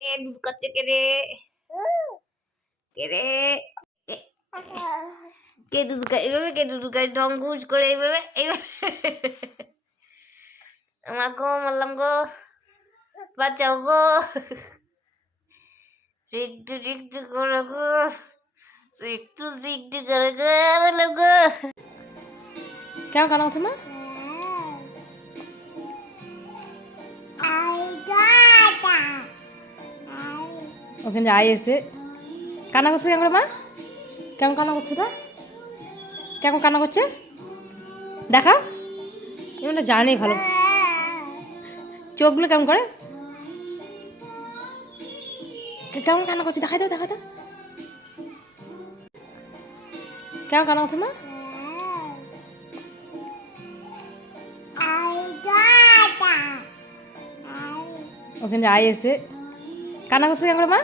এ দুধ খাচ্ছে কে রে? কে রে? এ- কে দুধ খায় এইভাবে? কে দুধ খায় ঢং ঘুষ করে এইভাবে এইভাবে? আমার গো, মারলাম গো, বাঁচাও গো, একটু একটু করো গো, একটু একটু করো গো, মারলাম গো। কেমন কান্না করছে মা? ওখানে যে আই এসে কান্না করছে কেমন মা? কেমন কান্না করছে তা? কেমন কান্না করছে দেখা? এমনটা জানি ভালো। চোখগুলো কেমন করে? কেমন কান্না করছে দেখাই দাও, দেখাই দাও। কেমন কান্না করছে মা? ওখানে যে আই এসে কান্না করছে কেমন মা?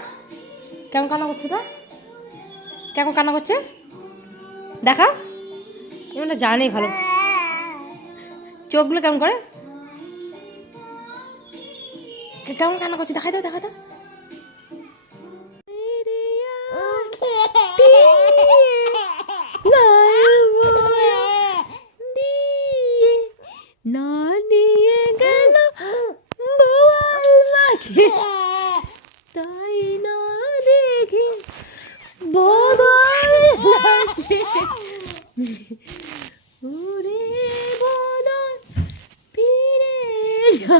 কেমন কান্না করছে তা? কেমন কান্না করছে দেখা? এমনটা জানি ভালো। চোখগুলো কেমন করে? কেমন কান্না করছে দেখাই দাও, দেখাই দাও। না নিয়ে গেল বোয়াল মাঝে, তাই না দেখি বদল ওরে বদল ফিরে যা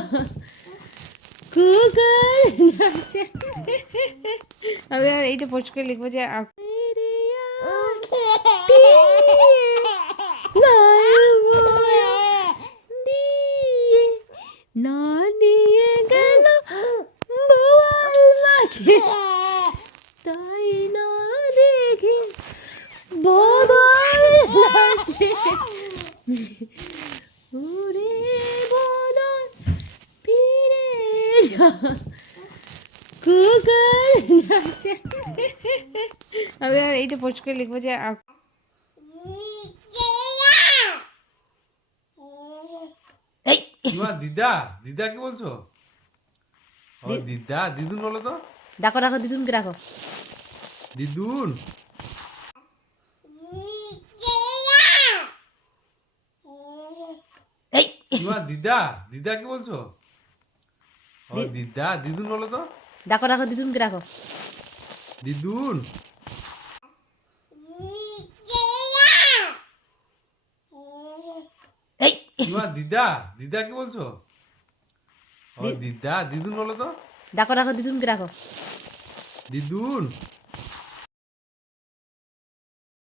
গুগল নাচে। আমি আর এইটা পোস্ট করে লিখবো যে না নিয়ে গেল বোয়াল মাঝে, তাই না দেখি বদল নাচে। ওরে বদল ফিরে যা গুগল নাচে। আমি আর এইটা পোস্ট করে লিখবো যে দিদা দিদা কি বলছো? ও দিদা দিদুন বলো তো। ডাকো ডাকো দিদুনকে ডাকো। দিদুন দিদা দিদা কি বলছো? ও দিদা দিদুন বলো তো। ডাকো ডাকো দিদুনকে ডাকো। দিদুন দিদা দিদা কি বলছো? ও দিদা দিদুন বলো তো। ডাকো ডাকো দিদুনকে ডাকো। দিদুন